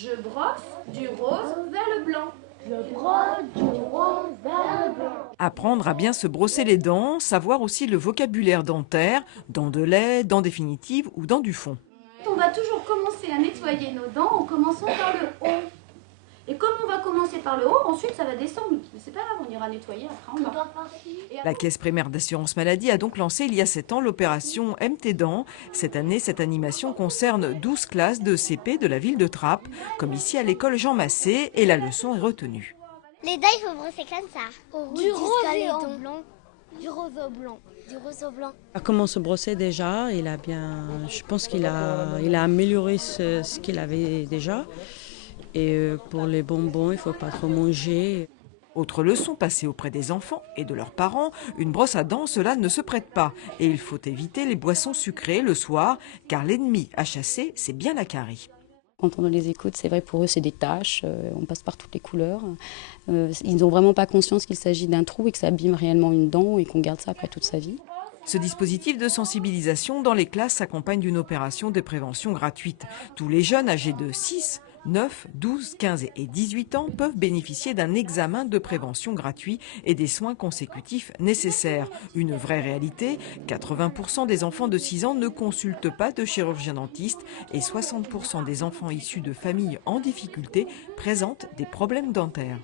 Je brosse du rose vers le blanc. Je brosse du rose vers le blanc. Apprendre à bien se brosser les dents, savoir aussi le vocabulaire dentaire, dents de lait, dents définitives ou dents du fond. On va toujours commencer à nettoyer nos dents en commençant par le haut. Et comme on va commencer par le haut, ensuite ça va descendre. Mais c'est pas grave, on ira nettoyer après en bas. La Caisse primaire d'assurance maladie a donc lancé il y a 7 ans l'opération MT Dents. Cette année, cette animation concerne 12 classes de CP de la ville de Trappes, comme ici à l'école Jean Massé, et la leçon est retenue. Les dents, il faut brosser comme ça. Du rose au blanc. Du rose au blanc. Du rose au blanc. Comment se brosser déjà, je pense qu'il a amélioré ce qu'il avait déjà. Et pour les bonbons, il ne faut pas trop manger. Autre leçon passée auprès des enfants et de leurs parents, une brosse à dents, cela ne se prête pas. Et il faut éviter les boissons sucrées le soir, car l'ennemi à chasser, c'est bien la carie. Quand on les écoute, c'est vrai, pour eux, c'est des taches, on passe par toutes les couleurs. Ils n'ont vraiment pas conscience qu'il s'agit d'un trou et que ça abîme réellement une dent et qu'on garde ça après toute sa vie. Ce dispositif de sensibilisation dans les classes s'accompagne d'une opération de prévention gratuite. Tous les jeunes âgés de 6, 9, 12, 15 et 18 ans peuvent bénéficier d'un examen de prévention gratuit et des soins consécutifs nécessaires. Une vraie réalité, 80% des enfants de 6 ans ne consultent pas de chirurgien dentiste et 60% des enfants issus de familles en difficulté présentent des problèmes dentaires.